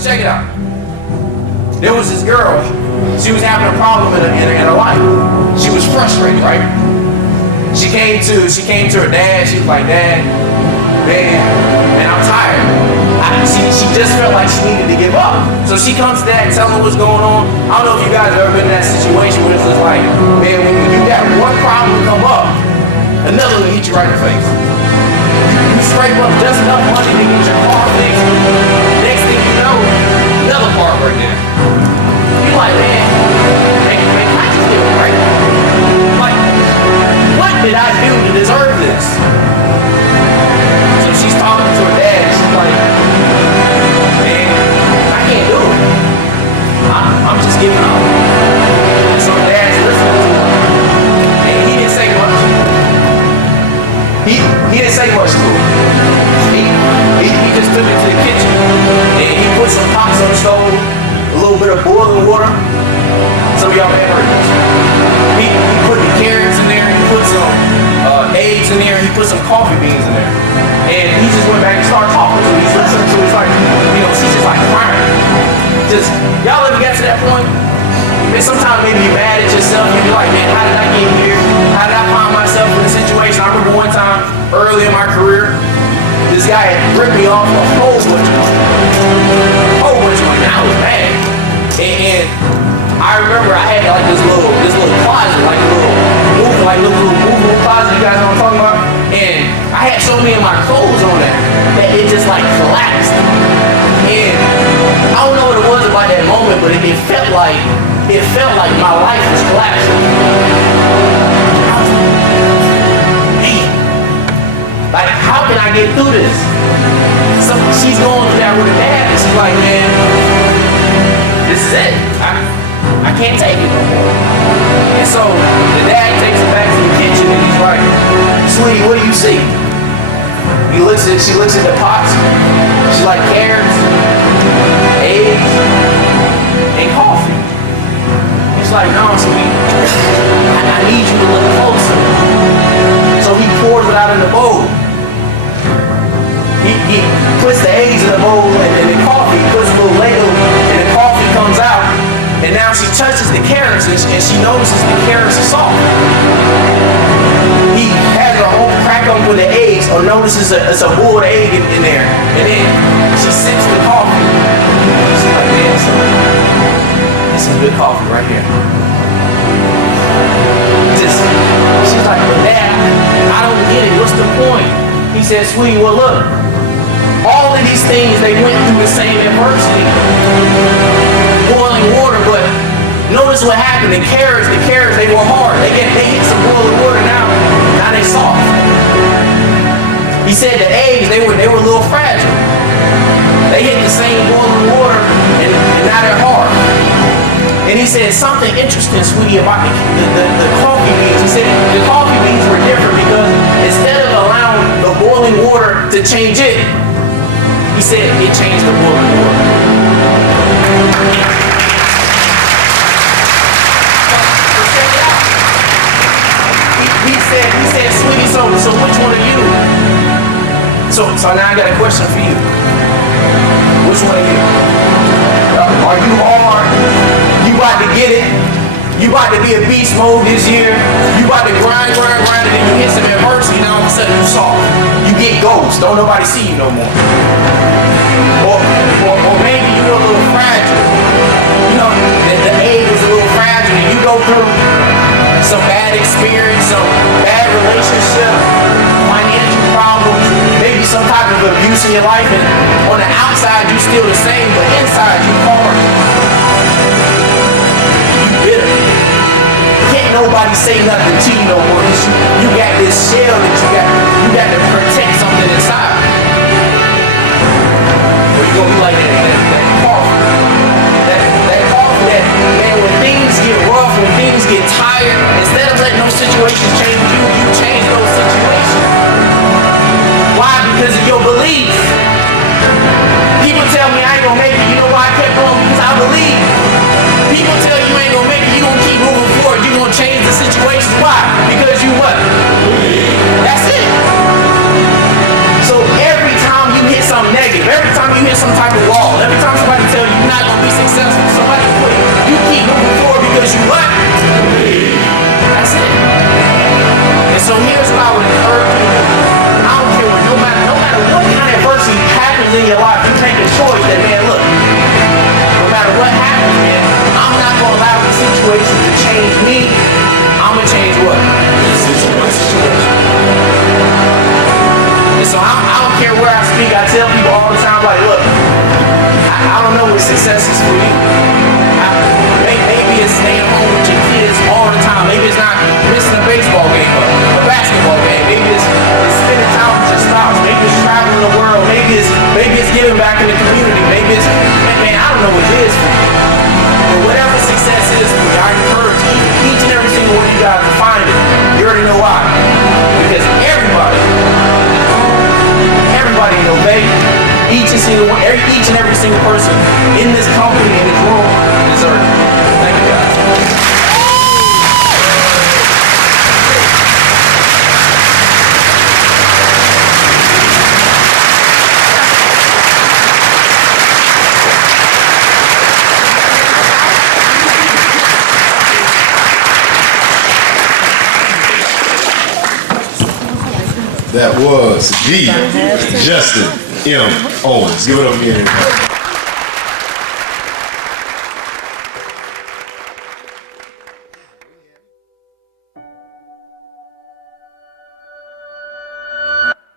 check it out. There was this girl. She was having a problem in her life. She was frustrated, right? She came to her dad. She was like, Dad, man, I'm tired. She just felt like she needed to give up. So she comes to Dad, telling him what's going on. I don't know if you guys have ever been in that situation where it's just like, man, when you got one problem come up, another will hit you right in the face. You scrape up just enough money to get your car fixed. Next thing you know, another part right there. You're like, man, I just did it, right? Like, what did I do to deserve this? So she's talking to her dad. She's like, man, I can't do it. I'm just giving up. And so her dad's listening to her. And he didn't say much. He didn't say much to her. He just took it to the kitchen and he put some pots on the stove, a little bit of boiling water. Some of y'all may have heard this. He put the carrots in there, he put some eggs in there, he put some coffee beans in there. And he just went back and started talking to her. He's listening to her. He's like, she's just like crying. Y'all ever get to that point? And sometimes maybe you're mad at yourself. You'll be like, man, how did I get here? How did I find myself in this situation? I remember one time early in my career, this guy had ripped me off a whole bunch of money. And I was mad. And I remember I had like this little closet, like a little movable closet, you guys know what I'm talking about? And I had so many of my clothes on that it just like collapsed. And I don't know what it was about that moment, but it felt like my life was collapsing. I was like, man, like how can I get through this? So she's going through that with her dad, and she's like, man, this is it. I can't take it no more. And so the dad takes her back to the kitchen and he's like, sweetie, what do you see? She looks at the pots. She's like, carrots, eggs, and coffee. He's like, no, sweetie, I need you to look closer. So he pours it out in the bowl. He puts the eggs in the bowl and the coffee, puts a little ladle, and the coffee comes out. And now she touches the carrots and she notices the carrots are soft. He has her own crack open the eggs or notices it's a boiled egg in there. And then she sips the coffee. She's like, man, this is good coffee right here. She's like, but Dad, I don't get it. What's the point? He said, sweetie, well look, all of these things, they went through the same adversity. Boiling water, but notice what happened. The carrots, they were hard. They hit some boiling water now they soft. He said the eggs, they were a little fragile. They hit the same boiling water and now they're hard. And he said something interesting, sweetie, about the coffee beans. He said the coffee beans were different because instead of allowing the boiling water to change it, he said it changed the boiling water. He said, sweetie, so which one are you? So now I got a question for you. Which one are you? Are you hard? You about to get it? You about to be a beast mode this year? You about to grind, and then you hit some adversity, now all of a sudden you soft. You get ghost. Don't nobody see you no more. Or maybe you're a little fragile. The egg is a little fragile and you go through some bad experience, some bad relationship, financial problems, maybe some type of abuse in your life, and on the outside you still the same, but inside you hard. You bitter. Can't nobody say nothing to you no more because you got this shell that you got to protect something inside. Or you gonna be like that coffee. That coffee that, man, when things get rough, when things get tired, instead of letting those situations change you, you change those situations. Why? Because of your belief. People tell me I ain't gonna make it. You know why I kept going? Because I believe. People tell you ain't gonna make it, you gonna keep moving forward. You gonna change the situation. Why? Because you what? That's it. success is for you? Maybe it's staying home with your kids all the time. Maybe it's not missing a baseball game or a basketball game. Maybe it's spending time with your spouse. Maybe it's traveling the world. Maybe it's giving back in the community. Maybe it's, man, I don't know what it is for you. But whatever success is for you, I encourage each and every single one of you guys to find it. You already know why. Because everybody can obey. Each and every single person in this company, in this room, deserves it. Thank you, guys. That was the Justin M. Owens. Give it up again.